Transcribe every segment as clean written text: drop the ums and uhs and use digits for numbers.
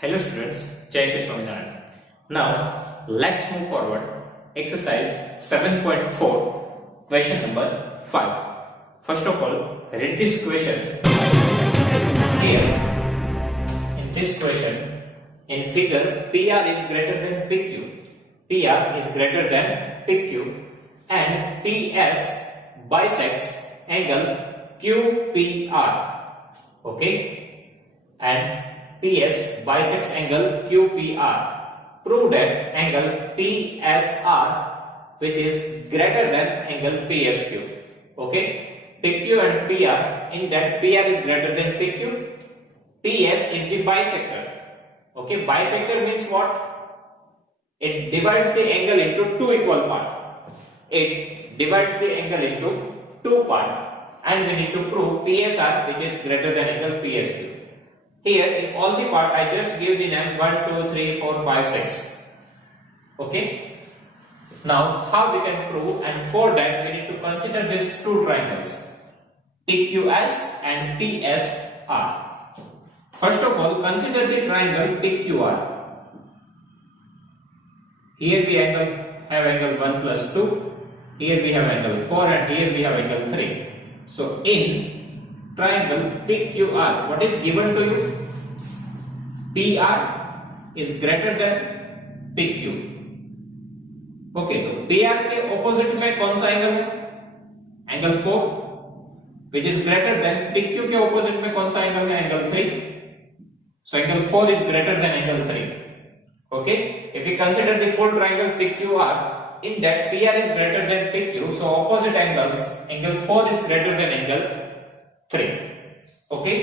Hello students, Jai Shri Swaminarayan. Now let's move forward. Exercise 7.4, question number 5. First of all, read this question. Here, in this question, in figure, PR is greater than PQ. PR is greater than PQ and PS bisects angle QPR. Okay? And PS bisects angle QPR. Prove that angle PSR, which is greater than angle PSQ. Okay, PQ and PR, in that PR is greater than PQ. PS is the bisector. Okay, bisector means what? It divides the angle into two equal parts. It divides the angle into two parts, and we need to prove PSR, which is greater than angle PSQ. Here in all the part I just give the name 1, 2, 3, 4, 5, 6. Okay. Now how we can prove, and for that we need to consider these two triangles PQS and PSR. First of all, consider the triangle PQR. Here we have angle 1 plus 2. Here we have angle 4 and here we have angle 3. So in triangle PQR, what is given to you? PR is greater than PQ. Okay, तो PR के opposite में कौन सा एंगल है? एंगल 4, which is greater than PQ के opposite में कौन सा एंगल है? एंगल 3. So angle 4 is greater than angle 3. Okay, if we consider the full triangle PQR, in that PR is greater than PQ, so opposite angles, angle 4 is greater than angle 3. Okay.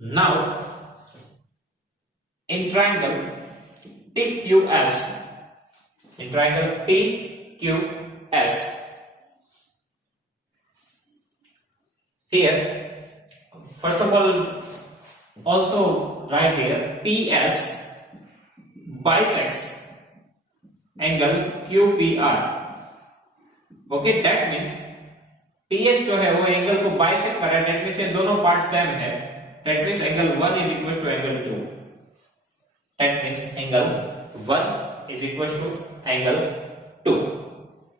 Now in triangle PQS, here first of all also write here PS bisects angle QPR. Okay, that means PS जो है वो एंगल को बाइसेक्ट कर रहा है, that means ये दोनों part same है, that means angle 1 is equal to angle 2, that means angle 1 is equal to angle 2,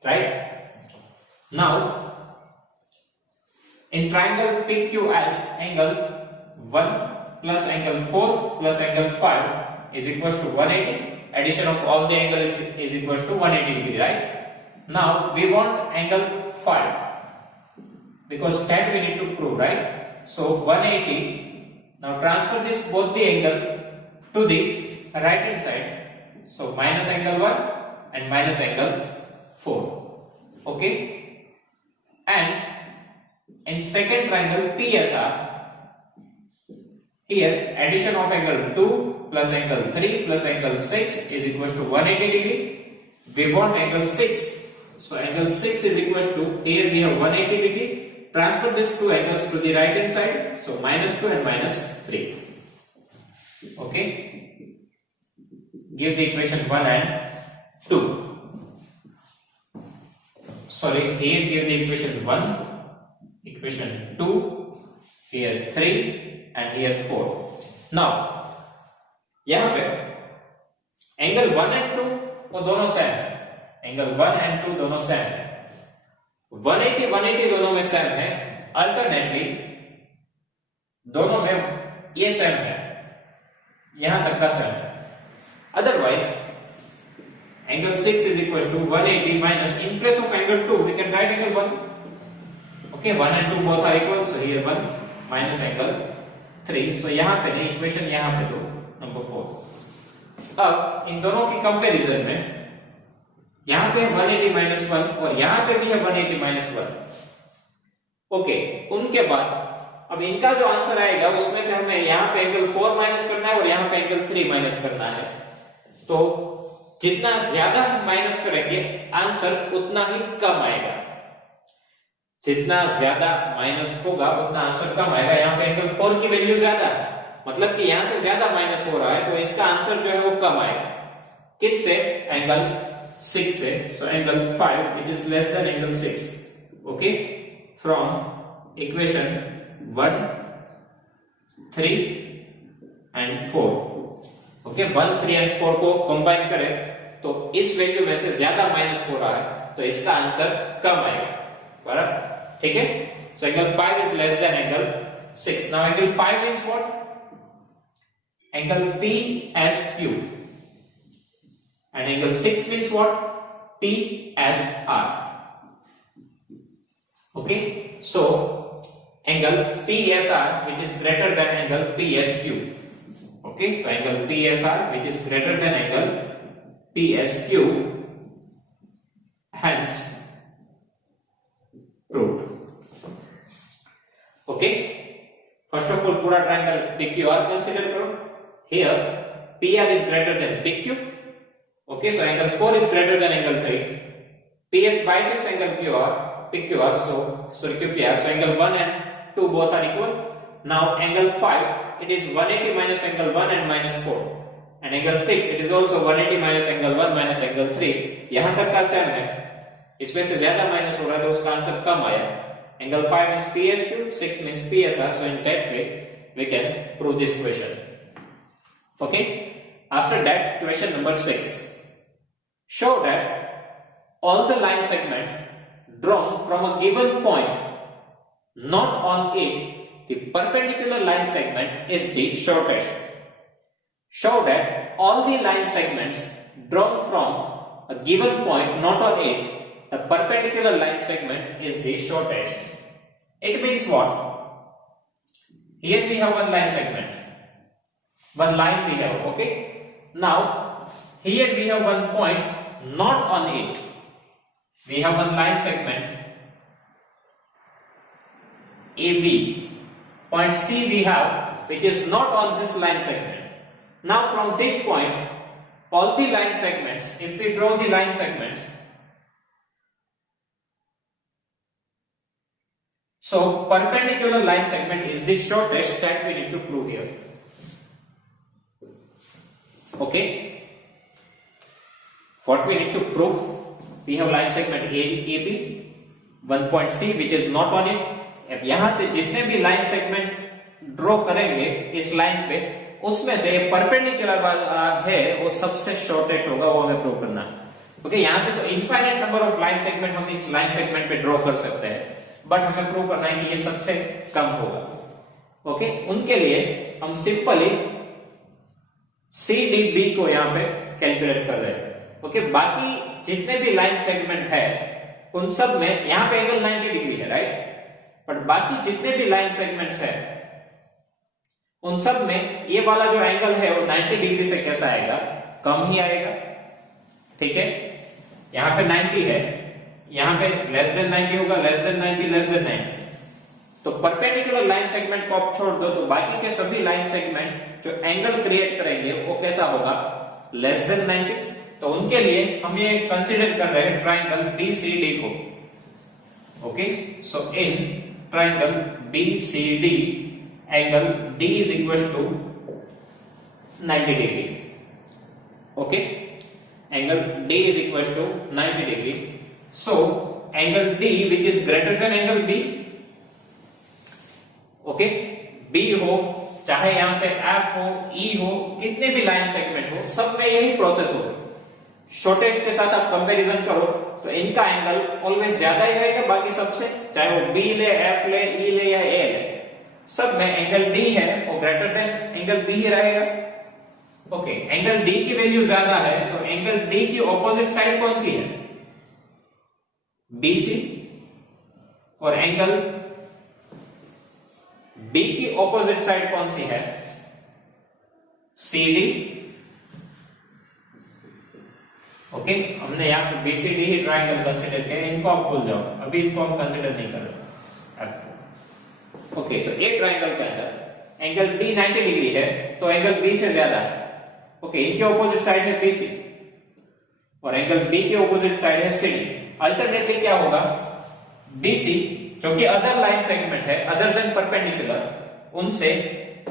right? Now in triangle PQS angle 1 plus angle 4 plus angle 5 is equal to 180, addition of all the angles is equal to 180 degree, right? Now we want angle 5, because that we need to prove, right? So 180. Now transfer this both the angle to the right hand side. So minus angle 1 and minus angle 4. Okay. And in second triangle PSR, here addition of angle 2 plus angle 3 plus angle 6 is equal to 180 degree. We want angle 6. So angle 6 is equal to, here we have 180 degree. Transfer these two angles to the right hand side, so minus 2 and minus 3. Okay, give the equation 1 and 2. Sorry, here give the equation 1, equation 2, here 3 and here 4. Now यहाँ पे एंगल 1 and 2 वो दोनों सेम है, एंगल 1 and 2 दोनों सेम है, 180 दोनों में सेम है, अल्टरनेटली दोनों में ये सेम है, यहां तक का सेम है. Otherwise angle 6 is equal to 180 minus, in place of angle 2 we can write angle 1. Okay, 1 and 2 both are equal, so here 1 minus angle 3. So यहां पे नहीं, इक्वेशन यहां पे दो, नंबर 4. अब इन दोनों की कंपैरिजन में यहां पे 180 माइनस 1 और यहां पे भी है 180 माइनस 1. ओके, उनके बाद अब इनका जो आंसर आएगा उसमें से हमें यहां पे एंगल 4 माइनस करना है और यहां पे एंगल 3 माइनस करना है. तो जितना ज्यादा हम माइनस करेंगे आंसर उतना ही कम आएगा, जितना ज्यादा माइनस होगा उतना आंसर कम आएगा. यहां पे एंगल 4 की वैल्यू ज्यादा है, मतलब कि यहां से ज्यादा माइनस हो रहा है, तो इसका आंसर जो है वो कम आएगा. किससे? एंगल 6 से. So angle 5 which is less than angle 6. Okay, from equation 1, 3 एंड 4। ओके, 1, 3 एंड 4 को कंबाइन करें तो इस वैल्यू में से ज्यादा माइनस हो रहा है, तो इसका आंसर कम आएगा, बराबर, ठीक है। So angle 5 is less than angle 6। Now angle 5 means what? Angle PSQ and angle 6 means what? PSR. Okay, so angle PSR which is greater than angle PSQ. Okay, so angle PSR which is greater than angle PSQ, hence proved. Okay, first of all पूरा triangle PQR consider करो. Here PR is greater than PQ. Okay, so angle 4 is greater than angle 3. PS bisects angle PQR, so QPR. So angle 1 and 2 both are equal. Now angle 5, it is 180 minus angle 1 and minus 4. And angle 6, it is also 180 minus angle 1 minus angle 3. यहां तक का same है, इसमें से ज्यादा माइनस हो रहा है तो उसका आंसर कम आया. Angle 5 means PSQ, 6 means PSR. So in that way, we can prove this question. Okay. After that, question number 6. Show that all the line segment drawn from a given point, not on it, the perpendicular line segment is the shortest. Show that all the line segments drawn from a given point, not on it, the perpendicular line segment is the shortest. It means what? Here we have one line segment. One line we have, okay? Now, here we have one point, not on it. We have one line segment AB. Point C we have, which is not on this line segment. Now, from this point, all the line segments, if we draw the line segments, so perpendicular line segment is the shortest that we need to prove here. Okay, what we need to prove? We have line segment AB, one point C which is not on it. अब यहां से जितने भी line segment draw करेंगे इस लाइन पे, उसमें से परपेंडिकुलर वाला है वो सबसे शॉर्टेस्ट होगा, वो हमें प्रूव करना है. ओके, यहां से तो infinite number of line segment हम इस लाइन सेगमेंट पे ड्रॉ कर सकते हैं, बट हमें प्रूव करना है कि ये सबसे कम होगा. ओके, उनके लिए हम सिंपली CDB को यहां पे कैलकुलेट कर रहे हैं. ओके, बाकी जितने भी लाइन सेगमेंट है उन सब में यहां पे एंगल 90 डिग्री है, राइट, बट बाकी जितने भी लाइन सेगमेंट्स है उन सब में ये वाला जो एंगल है वो 90 डिग्री से कैसा आएगा? कम ही आएगा. ठीक है, यहां पे 90 है, यहां पे लेस देन 90 होगा, लेस देन 90, लेस देन 90. तो परपेंडिकुलर लाइन सेगमेंट को आप छोड़ दो तो बाकी के सभी लाइन सेगमेंट जो एंगल क्रिएट करेंगे वो कैसा होगा? Less than 90. तो उनके लिए हम ये कंसीडर कर रहे हैं ट्राइंगल BCD को. ओके, सो in triangle BCD angle D is equal to 90 degree. Okay, angle D is equal to 90 degree. So angle D which is greater than angle B. Okay, B हो चाहे यहां पे F हो, E हो, कितने भी लाइन सेगमेंट हो, सब में यही प्रोसेस होगा. शॉर्टेस्ट के साथ आप कंपैरिजन करो तो इनका एंगल ऑलवेज ज्यादा ही रहेगा बाकी सबसे, चाहे वो B ले, F ले, E ले या A ले, सब में एंगल D है वो ग्रेटर देन एंगल B ही रहेगा. ओके, एंगल D की वैल्यू ज्यादा है तो एंगल D की ऑपोजिट साइड कौन सी है? BC. और एंगल B की ऑपोजिट साइड कौन सी है? CD. ओके, हमने यहां पे BCD ही ट्रायंगल कंसीडर किया, इनको आप भूल जाओ, अभी इनको हम कंसीडर नहीं कर रहे. ओके, तो एक ट्रायंगल के अंदर एंगल D 90 डिग्री है तो एंगल B से ज्यादा है. ओके, इनके ऑपोजिट साइड है BC और एंगल B की ऑपोजिट साइड है CD. अल्टरनेटली क्या होगा? BC जो कि अदर लाइन सेगमेंट है अदर देन परपेंडिकुलर, उनसे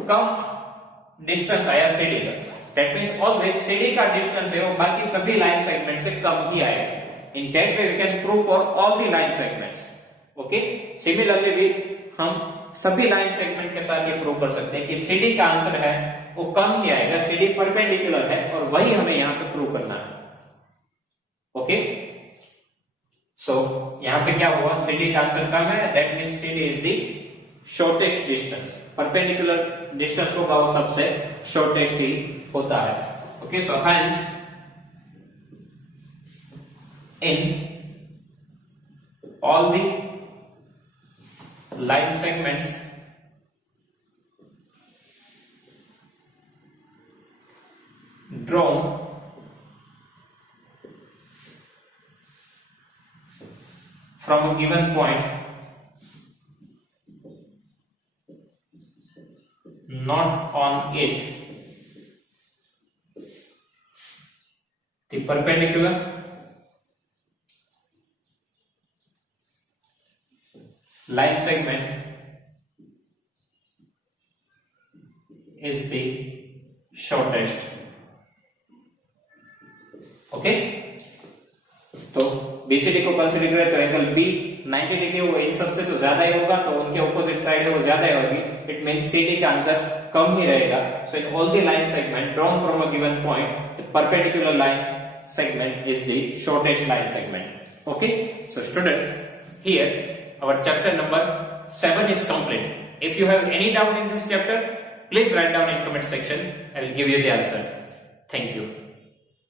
कम डिस्टेंस आया CD का. दैट मींस ऑलवेज CD का डिस्टेंस है वो बाकी सभी लाइन सेगमेंट से कम ही आएगा. In that way we can prove for all the line segments. Okay, similarly भी हम सभी लाइन सेगमेंट के साथ ये प्रूव कर सकते हैं कि CD का आंसर है वो कम ही आएगा, CD परपेंडिकुलर है और वही हमें यहाँ पे प्रूव करना है। ओके, सो यहाँ पे क्या हुआ, CD का आंसर कम है, that means CD is the shortest distance. Perpendicular distance होगा वो सबसे शॉर्टेस्ट ही होता है। Okay, so hence in all the line segments drawn from a given point not on it the perpendicular line segment is the shortest. Okay, तो BCD को कंसीडर करें तो angle B 90 डिग्री वो इन सबसे तो ज्यादा ही होगा, तो उनके ऑपोजिट साइड है वो ज्यादा ही होगी। इट मींस CD का आंसर कम ही रहेगा। So in all the line segment drawn from a given point the perpendicular line segment is the shortest line segment. Okay, so students, here our chapter number 7 is complete. If you have any doubt in this chapter, please write down in comment section. I will give you the answer. Thank you.